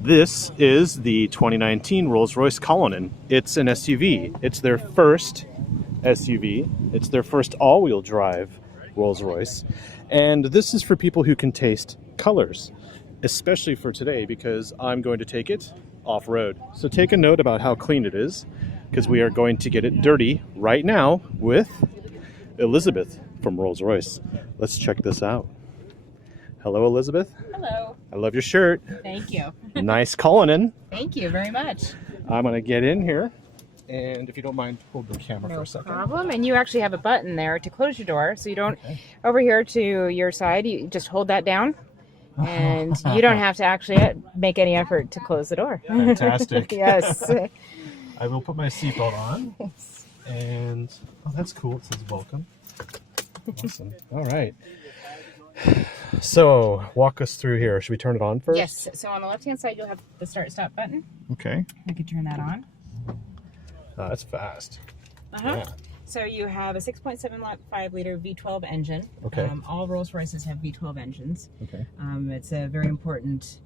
This is the 2019 Rolls-Royce Cullinan. It's an SUV. It's their first SUV. It's their first all-wheel drive Rolls-Royce. And this is for people who can taste colors, especially for today because I'm going to take it off-road. So take a note about how clean it is because we are going to get it dirty right now with Elizabeth from Rolls-Royce. Let's check this out. Hello, Elizabeth. Hello. I love your shirt. Thank you. Nice Cullinan. Thank you very much. I'm going to get in here, and if you don't mind, hold the camera for a second. No problem. And you actually have a button there to close your door, so you don't, over here to your side, you just hold that down, and you don't have to actually make any effort to close the door. Fantastic. Yes. I will put my seatbelt on, and, oh, that's cool. It says welcome. Awesome. All right. So, walk us through here. Should we turn it on first? Yes. So on the left-hand side, you'll have the start-stop button. Okay. I can turn that on. That's fast. Yeah. So you have a 6.75 liter V12 engine. Okay. All Rolls-Royces have V12 engines. Okay. It's a very important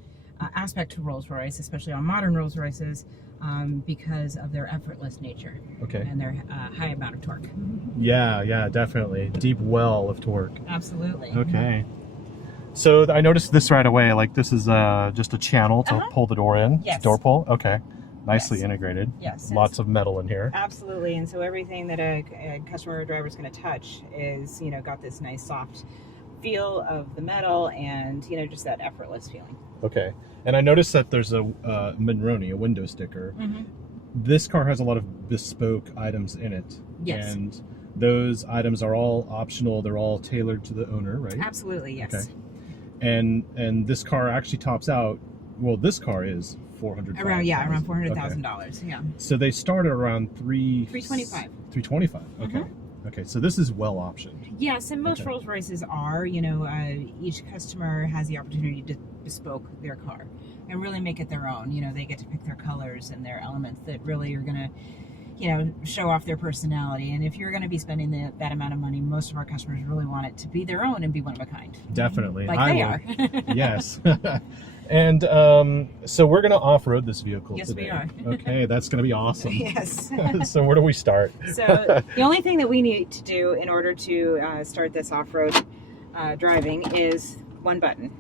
aspect to Rolls-Royce, especially on modern Rolls-Royces, because of their effortless nature. Okay. And their high amount of torque. Yeah, definitely. Deep well of torque. Absolutely. Okay. So I noticed this right away. Like this is just a channel to pull the door in. Yes. Door pull. Okay. Nicely integrated. Yes. Lots of metal in here. Absolutely. And so everything that a customer or driver is going to touch is, got this nice soft feel of the metal and, just that effortless feeling. Okay. And I noticed that there's a Monroney, a window sticker. This car has a lot of bespoke items in it. Yes. And those items are all optional. They're all tailored to the owner, right? Absolutely, yes. Okay. And this car actually tops out, well, this car is $400,000. Around $400,000. Yeah. So they start at around $325. $325. Okay. Okay. So this is well optioned. Yes, and most Rolls Royces are. Each customer has the opportunity to bespoke their car and really make it their own. They get to pick their colors and their elements that really are going to, show off their personality. And if you're going to be spending that amount of money, most of our customers really want it to be their own and be one of a kind. Definitely. Like they are. Yes. And so we're going to off-road this vehicle today. Yes, we are. Okay, that's going to be awesome. Yes. So where do we start? So the only thing that we need to do in order to start this off-road driving is one button.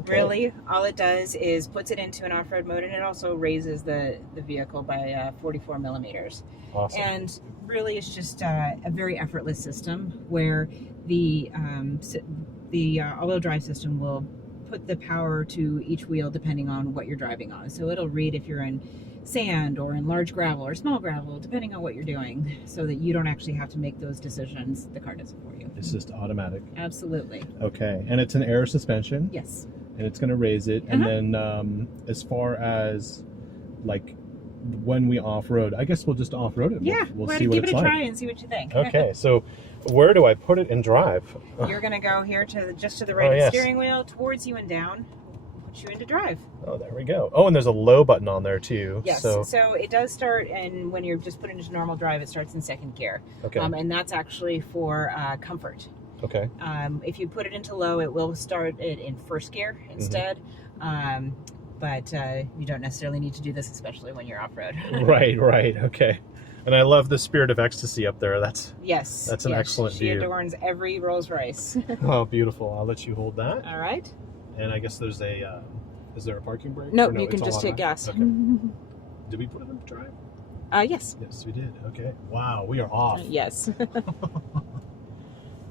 Okay. Really, all it does is puts it into an off-road mode, and it also raises the vehicle by 44 millimeters. Awesome. And really, it's just a very effortless system where the all-wheel drive system will put the power to each wheel depending on what you're driving on. So it'll read if you're in sand or in large gravel or small gravel, depending on what you're doing, so that you don't actually have to make those decisions. The car does it for you. It's just automatic. Absolutely. Okay, and it's an air suspension. Yes. And it's going to raise it. And then as far as like when we off-road, I guess we'll just off-road it. Yeah, we'll see what give it's it a like. try and see what you think. Okay, so where do I put it and drive? You're going to go here just to the right of the steering wheel, towards you and down, put you into drive. Oh, there we go. Oh, and there's a low button on there too. Yes, so it does start, and when you're just put into normal drive, it starts in second gear. Okay. And that's actually for comfort. Okay. If you put it into low, it will start it in first gear instead. But you don't necessarily need to do this, especially when you're off-road. Right. Okay. And I love the Spirit of Ecstasy up there. That's an excellent view. She adorns every Rolls-Royce. Oh, beautiful. I'll let you hold that. All right. And I guess there's is there a parking brake? Nope, you can just hit gas. Okay. Did we put it in drive? Yes. Yes, we did. Okay. Wow, we are off. Yes.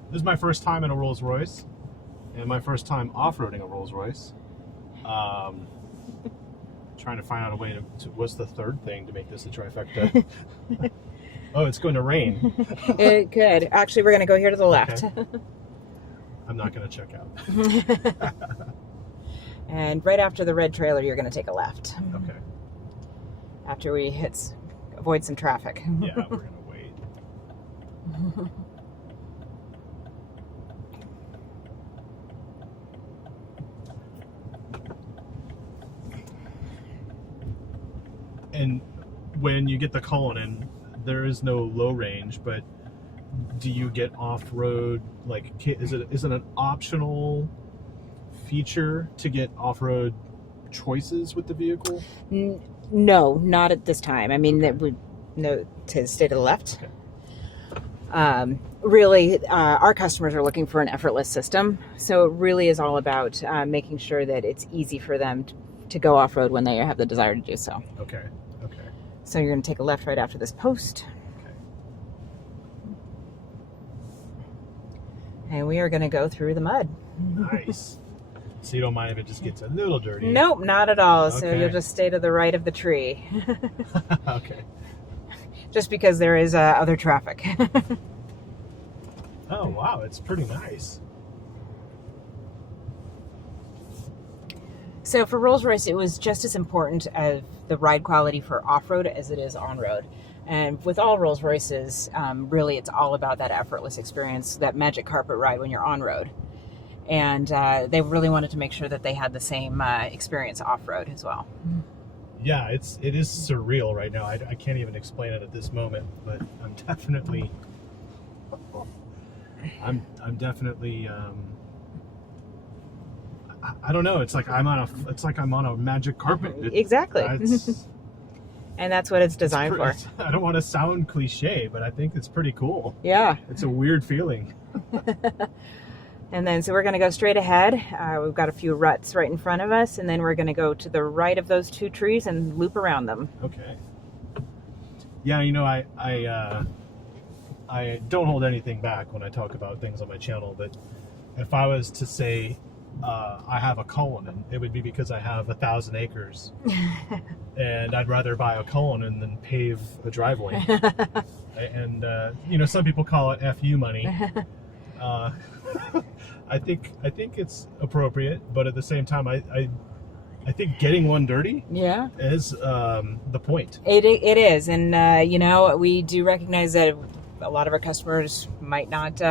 This is my first time in a Rolls-Royce, and my first time off-roading a Rolls-Royce. Trying to find out a way to what's the third thing to make this a trifecta? Oh, it's going to rain. It could. Actually, we're going to go here to the left. Okay. I'm not going to check out. And right after the red trailer, you're going to take a left. Okay. After we avoid some traffic. Yeah, we're going to wait. And when you get the Cullinan, there is no low range, but do you get off-road? Like, is it an optional feature to get off-road choices with the vehicle? No, not at this time. I mean, that would no to stay to the left. Okay. Really, our customers are looking for an effortless system. So it really is all about making sure that it's easy for them to go off-road when they have the desire to do so. Okay. Okay. So you're going to take a left right after this post. Okay. And we are going to go through the mud. Nice. So you don't mind if it just gets a little dirty? Nope, not at all. So Okay. you'll just stay to the right of the tree. Okay. Just because there is other traffic. Oh, wow. It's pretty nice. So for Rolls-Royce, it was just as important as the ride quality for off-road as it is on-road. And with all Rolls-Royces, really it's all about that effortless experience, that magic carpet ride when you're on-road. And they really wanted to make sure that they had the same experience off-road as well. Yeah, it is surreal right now. I can't even explain it at this moment, but I'm definitely I don't know. It's like I'm on a magic carpet. Exactly. It's, and that's what it's designed for. I don't want to sound cliche, but I think it's pretty cool. Yeah. It's a weird feeling. And then, so we're going to go straight ahead. We've got a few ruts right in front of us, and then we're going to go to the right of those two trees and loop around them. Okay. Yeah, you know, I don't hold anything back when I talk about things on my channel, but if I was to say I have a Cullinan, it would be because I have 1,000 acres, and I'd rather buy a Cullinan than pave a driveway. And you know, some people call it FU money. I think it's appropriate, but at the same time, I think getting one dirty, Yeah, is the point. it is, and you know, we do recognize that a lot of our customers might not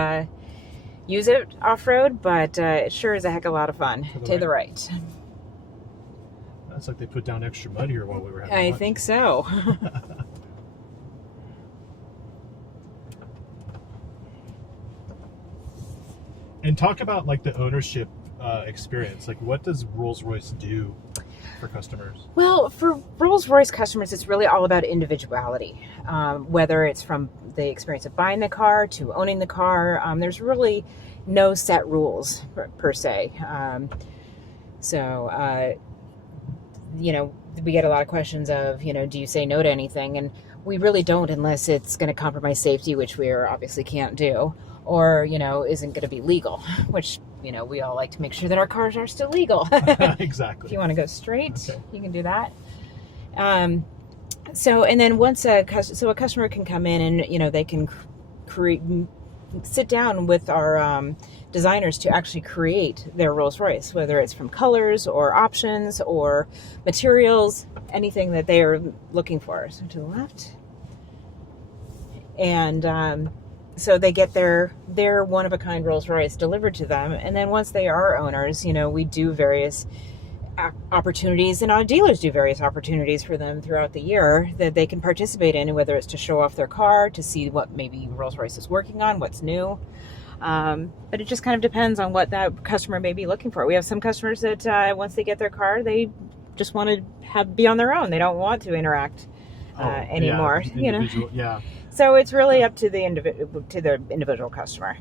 use it off-road, but it sure is a heck of a lot of fun. To the right. That's like they put down extra mud here while we were having I lunch. think so. And talk about like the ownership experience. Like, what does Rolls-Royce do for customers? Well, for Rolls-Royce customers, it's really all about individuality. Whether it's from the experience of buying the car to owning the car, there's really no set rules per se. You know, we get a lot of questions of, you know, do you say no to anything? And we really don't, unless it's going to compromise safety, which we obviously can't do, or, you know, isn't going to be legal, which, you know, we all like to make sure that our cars are still legal. Exactly. If you want to go straight, Okay. you can do that. And then once a customer can come in and, you know, they can sit down with our designers to actually create their Rolls-Royce, whether it's from colors or options or materials, anything that they are looking for. So to the left. And so they get their one-of-a-kind Rolls-Royce delivered to them. And then once they are owners, you know, we do various opportunities, and our dealers do various opportunities for them throughout the year that they can participate in, whether it's to show off their car, to see what maybe Rolls-Royce is working on, what's new. But it just kind of depends on what that customer may be looking for. We have some customers that once they get their car, they just want to be on their own. They don't want to interact anymore. Yeah, you know. Yeah. So it's really up to the individual customer.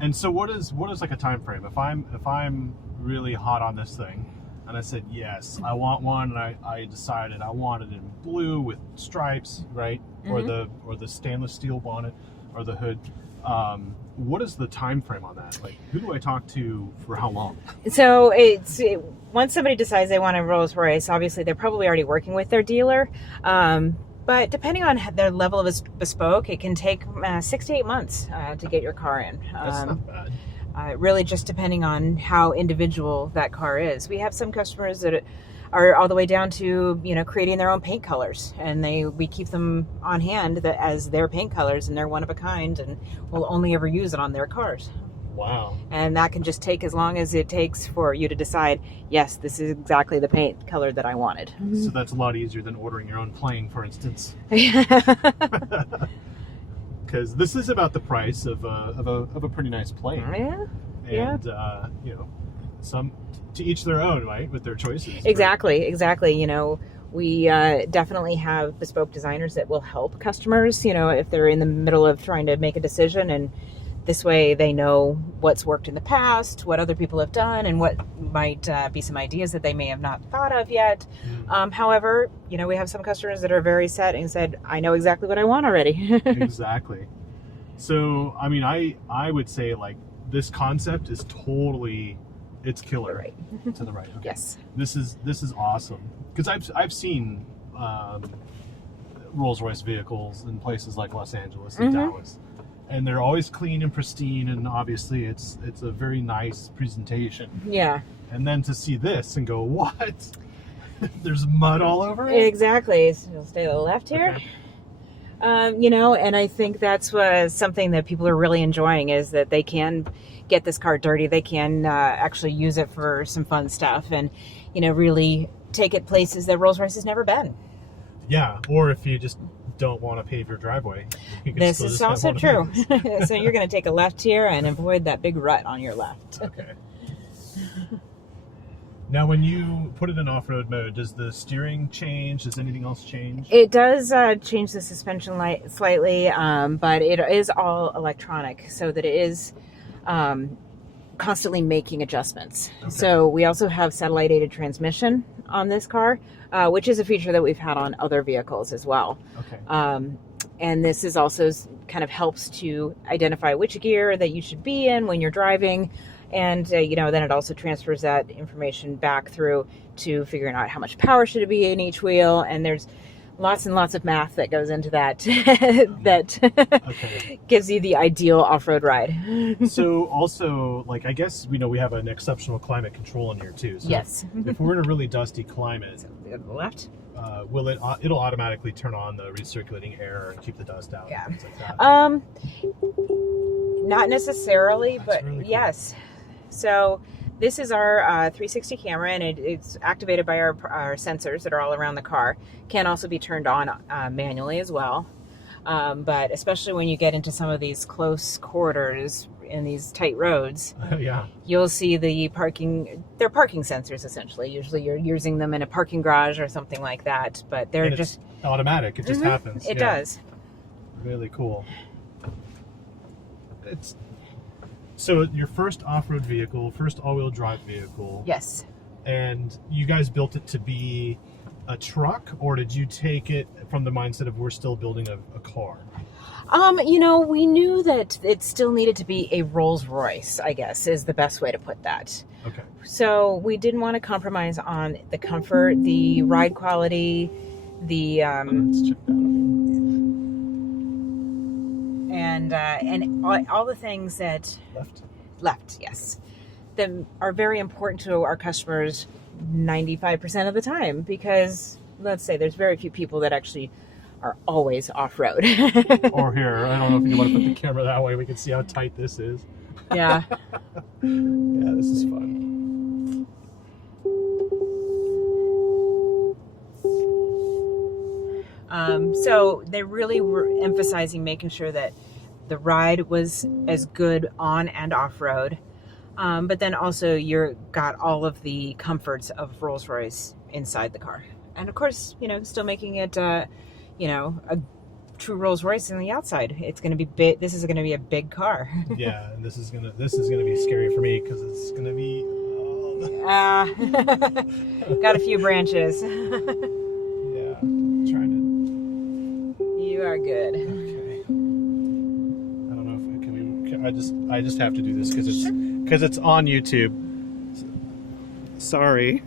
And so what is like a time frame? If I'm really hot on this thing, and I said yes, I want one, and I decided I wanted it in blue with stripes, right? Mm-hmm. Or the stainless steel bonnet or the hood. What is the time frame on that? Like, who do I talk to for how long? So once somebody decides they want a Rolls-Royce, obviously they're probably already working with their dealer. But depending on their level of bespoke, it can take 6 to 8 months to get your car in. That's not bad. Really just depending on how individual that car is. We have some customers that are all the way down to, you know, creating their own paint colors, and we keep them on hand as their paint colors, and they're one of a kind, and we'll only ever use it on their cars. Wow. And that can just take as long as it takes for you to decide, yes, this is exactly the paint color that I wanted. So that's a lot easier than ordering your own plane, for instance. Because this is about the price of a pretty nice plane. Yeah. And you know, some to each their own, right, with their choices. Exactly. You know, we definitely have bespoke designers that will help customers, you know, if they're in the middle of trying to make a decision, and this way they know what's worked in the past, what other people have done, and what might be some ideas that they may have not thought of yet. However, you know, we have some customers that are very set and said, I know exactly what I want already. Exactly. So, I mean, I would say, like, this concept is totally, it's killer. Right. To the right. Okay. Yes. This is awesome, because I've seen Rolls-Royce vehicles in places like Los Angeles and Dallas, and they're always clean and pristine, and obviously it's a very nice presentation. Yeah. And then to see this and go, what? There's mud all over it? Exactly. So you'll stay to the left here. Okay. You know, and I think that's something that people are really enjoying, is that they can get this car dirty. They can actually use it for some fun stuff, and, you know, really take it places that Rolls-Royce has never been. Yeah, or if you just don't want to pave your driveway. This is also true. So you're going to take a left here and avoid that big rut on your left. Okay. Now, when you put it in off-road mode, does the steering change? Does anything else change? It does change the suspension slightly, but it is all electronic, so that it is constantly making adjustments. Okay. So we also have satellite-aided transmission on this car, which is a feature that we've had on other vehicles as well. Okay. And this is also kind of helps to identify which gear that you should be in when you're driving. And, you know, then it also transfers that information back through to figuring out how much power should it be in each wheel. And there's lots and lots of math that goes into that, that gives you the ideal off-road ride. So also, like, I guess, you know, we have an exceptional climate control in here too. So yes. If we're in a really dusty climate, so go to the left. It'll automatically turn on the recirculating air and keep the dust out. Yeah. And things like that. Not necessarily, That's but really cool. Yes. So this is our 360 camera, and it's activated by our sensors that are all around the car. Can also be turned on manually as well. But especially when you get into some of these close corridors in these tight roads, Yeah. You'll see they're parking sensors essentially. Usually you're using them in a parking garage or something like that, but they're And just it's automatic. It just happens. It Yeah. does. Really cool. So your first off-road vehicle, first all-wheel drive vehicle. Yes. And you guys built it to be a truck, or did you take it from the mindset of we're still building a car? You know, we knew that it still needed to be a Rolls-Royce, I guess, is the best way to put that. Okay. So we didn't want to compromise on the comfort, the ride quality, the Let's check that out. and all the things that left, yes, that are very important to our customers 95% of the time, because let's say there's very few people that actually are always off-road. Or here, I don't know if you want to put the camera that way. We can see how tight this is. Yeah. Yeah, this is fun. So they really were emphasizing making sure that the ride was as good on and off-road. But then also you're got all of the comforts of Rolls-Royce inside the car. And of course, you know, still making it, you know, a true Rolls-Royce on the outside. It's going to be big. This is going to be a big car. Yeah, and this is gonna be scary for me because it's gonna be. Got a few branches. Yeah, trying to. You are good. Okay. I don't know if I just have to do this because it's on YouTube. Sorry.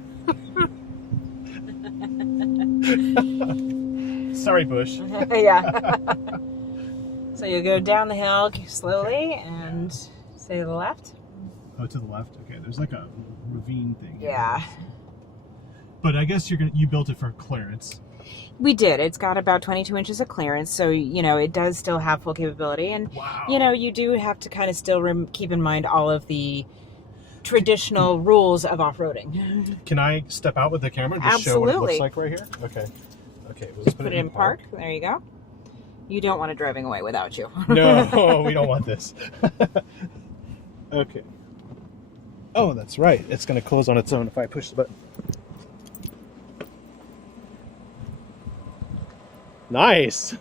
Sorry, Bush. Yeah. So you go down the hill slowly and stay to the left. Oh, to the left. Okay, there's like a ravine thing. Yeah. But I guess you built it for clearance. We did. It's got about 22 inches of clearance, so, you know, it does still have full capability. And, wow. You know, you do have to kind of still keep in mind all of the traditional rules of off-roading. Can I step out with the camera and just show what it looks like right here? Okay. Okay, we'll just put it in park. There you go. You don't want it driving away without you. No, we don't want this. Okay. Oh, that's right. It's going to close on its own if I push the button. Nice.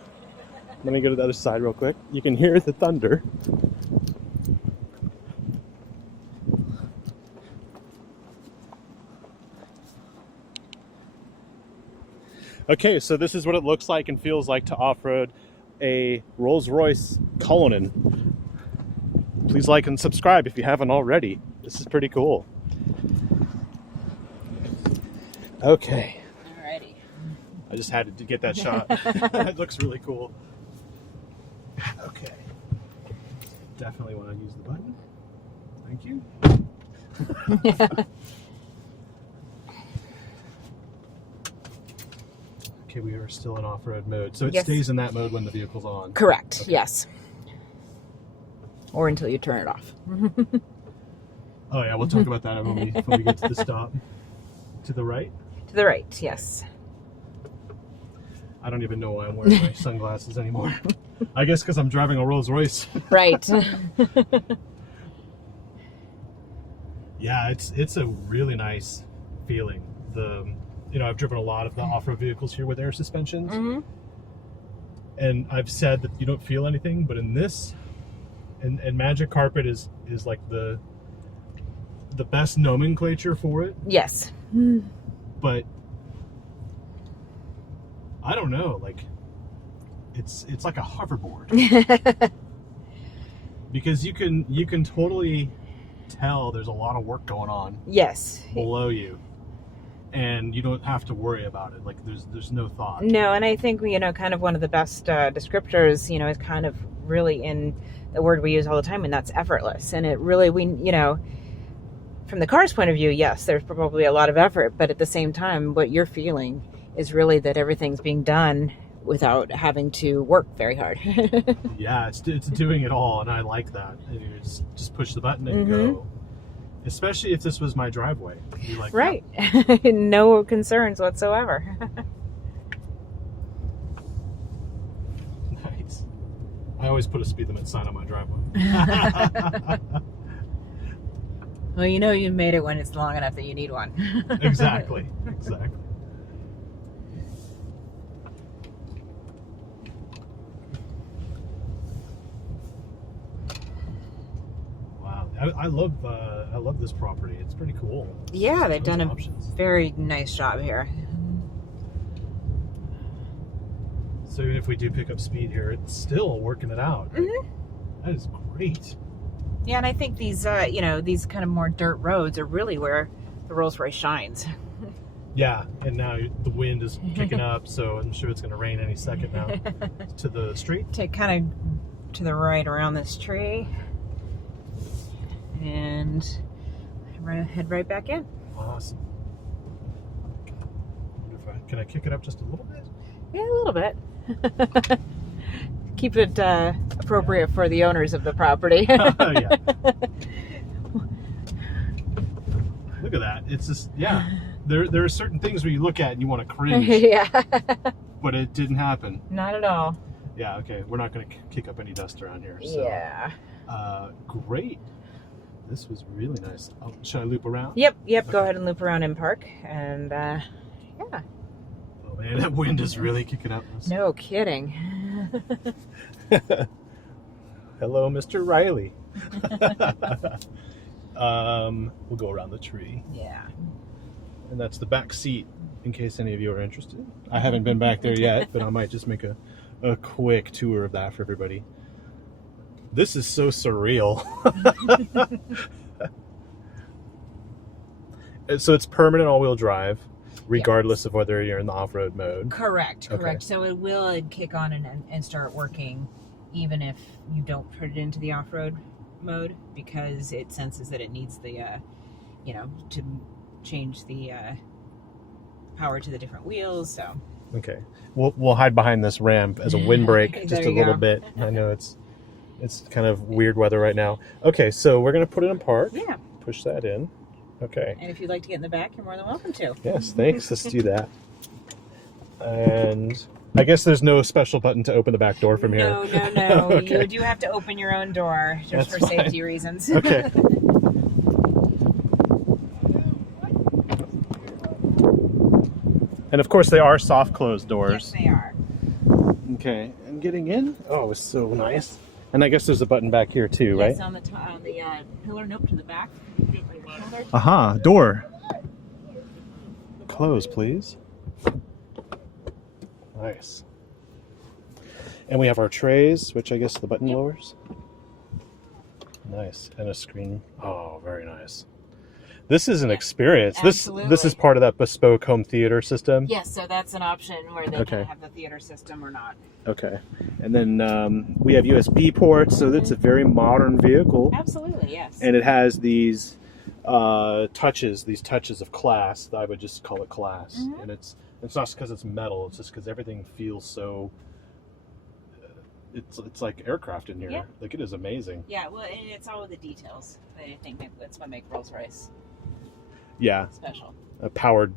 Let me go to the other side real quick. You can hear the thunder. Okay, so this is what it looks like and feels like to off-road a Rolls-Royce Cullinan. Please like and subscribe if you haven't already. This is pretty cool. Okay. Alrighty. I just had to get that shot. It looks really cool. Okay. Definitely want to use the button. Thank you. Okay, we are still in off-road mode. So it Yes. stays in that mode when the vehicle's on. Correct. Okay. Yes. Or until you turn it off. Oh yeah, we'll talk about that when we get to the stop. To the right? To the right, yes. I don't even know why I'm wearing my sunglasses anymore. I guess because I'm driving a Rolls-Royce. Right. Yeah, it's a really nice feeling. I've driven a lot of the off-road vehicles here with air suspensions, and I've said that you don't feel anything, but in this, and Magic Carpet is like the best nomenclature for it. Yes. But I don't know, like it's like a hoverboard. Because you can totally tell there's a lot of work going on Yes. below you, and you don't have to worry about it. Like there's no thought. No, and I think kind of one of the best descriptors is kind of really in the word we use all the time, and that's effortless. And it really, from the car's point of view, yes, there's probably a lot of effort, but at the same time, what you're feeling is really that everything's being done without having to work very hard. Yeah, it's doing it all, and I like that. And you just push the button and go. Especially if this was my driveway. You're like, Right. No concerns whatsoever. Nice. I always put a speed limit sign on my driveway. Well, you made it when it's long enough that you need one. Exactly. Wow, I love this property. It's pretty cool. Yeah, they've done a options. very nice job here. So even if we do pick up speed here, it's still working it out. Right? That is great. Yeah, and I think these these kind of more dirt roads are really where the Rolls-Royce shines. Yeah, and now the wind is kicking up, so I'm sure it's going to rain any second now. To the street? Take kind of to the right around this tree. And head right back in. Awesome. Can I kick it up just a little bit? Yeah, a little bit. Keep it appropriate for the owners of the property. Yeah. Look at that. It's just, yeah. There are certain things where you look at and you want to cringe. Yeah. But it didn't happen. Not at all. Yeah, okay. We're not going to kick up any dust around here. So. Yeah. Great. This was really nice. Should I loop around? Yep. Okay. Go Okay. ahead and loop around in park. And, yeah. Oh, man, that wind is really kicking up. No kidding. Hello, Mr. Riley. We'll go around the tree. Yeah. And that's the back seat, in case any of you are interested. I haven't been back there yet, but I might just make a quick tour of that for everybody. This is so surreal. So it's permanent all-wheel drive, regardless of whether you're in the off-road mode. Correct. Okay. So it will kick on and start working even if you don't put it into the off-road mode, because it senses that it needs the, to change the power to the different wheels. So Okay. We'll hide behind this ramp as a windbreak just There a you little go. bit. I know it's kind of weird weather right now. Okay, so we're going to put it in park. yeah. Push that in. Okay. And if you'd like to get in the back, you're more than welcome to. Yes, thanks. Let's do that. And I guess there's no special button to open the back door from here. No. Okay. You do have to open your own door just That's for fine. safety reasons. Okay. And of course, they are soft close doors. Yes, they are. Okay, and getting in, oh, it's so nice. And I guess there's a button back here too, right? Yes, on the pillar, nope, to the back. Aha, door. Close, please. Nice. And we have our trays, which I guess the button lowers. Nice. And a screen. Oh, very nice. This is an experience. This is part of that bespoke home theater system. Yes, so that's an option where they can have the theater system or not. Okay. And then we have USB ports, so it's a very modern vehicle. Absolutely, yes. And it has these touches of class. I would just call it class. Mm-hmm. And it's not because it's metal, it's just because everything feels so it's like aircraft in here. Yeah. Like, it is amazing. Yeah, well, and it's all of the details. I think that's what makes Rolls-Royce special. A powered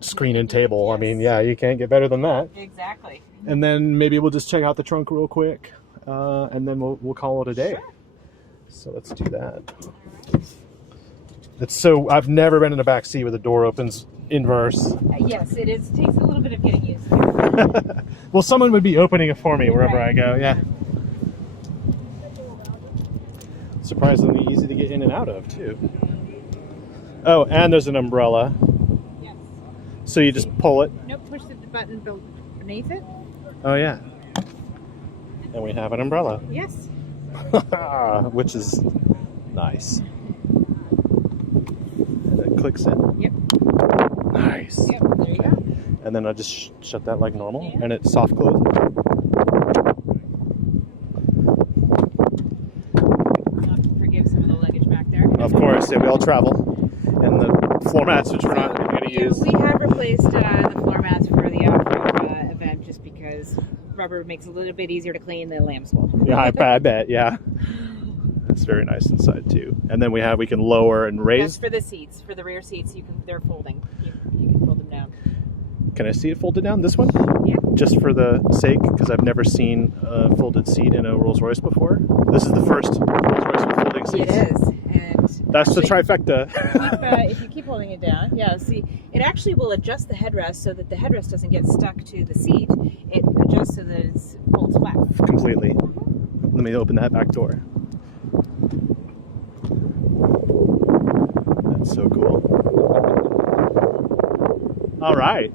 screen and table. Yes. I mean, yeah, you can't get better than that. Exactly. And then maybe we'll just check out the trunk real quick, and then we'll call it a day. Sure. So let's do that. It's so I've never been in a back seat where the door opens inverse. Yes, it is. It takes a little bit of getting used to. Well, someone would be opening it for me wherever I go. Yeah. Surprisingly easy to get in and out of too. Oh, and there's an umbrella. Yes. So you just pull it. Nope, push the button beneath it. Oh yeah. And we have an umbrella. Yes. Which is nice. And it clicks in. Yep. Nice. Yep, there you go. And then I just shut that like normal, and it's soft close. Forgive some of the luggage back there. Of course, yeah, we all travel. And the floor mats, which we're not going to use. We have replaced the floor mats for the off-road event just because rubber makes it a little bit easier to clean than lamb's wool. Yeah, I bet, yeah. It's very nice inside too. And then we can lower and raise. That's for the seats. For the rear seats, they're folding. You can fold them down. Can I see it folded down, this one? Yeah. Just for the sake, because I've never seen a folded seat in a Rolls-Royce before. This is the first Rolls-Royce with folding seats. It is. And that's the trifecta. if you keep holding it down, see, it actually will adjust the headrest so that the headrest doesn't get stuck to the seat. It adjusts so that it folds flat. Completely. Let me open that back door. That's so cool. All right.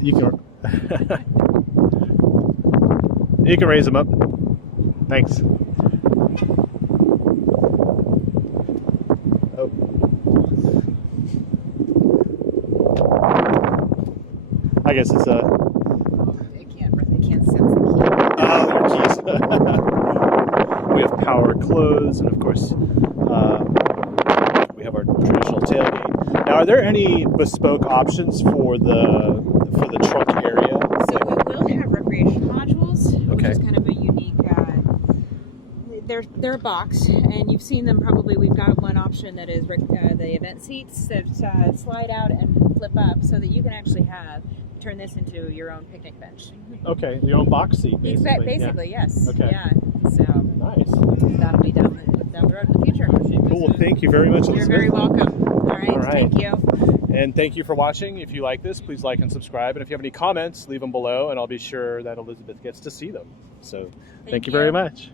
You can raise them up. Thanks. Oh. I guess it's They can't sense the key. Oh, there are keys. We have power close, and of course, we have our traditional tailgate. Now, are there any bespoke options for the trunk area? So we will have recreation modules, which Okay. is kind of a unique. They're a box, and you've seen them probably. We've got one option that is the event seats that slide out and flip up, so that you can actually turn this into your own picnic bench. Okay, your own box seat, basically. Basically, yes. Okay. Yeah. So Nice. that'll be down the road in the future. Cool. Thank you very much, Elizabeth. You're very welcome. All right. Thank you. And thank you for watching. If you like this, please like and subscribe. And if you have any comments, leave them below, and I'll be sure that Elizabeth gets to see them. So thank you very much.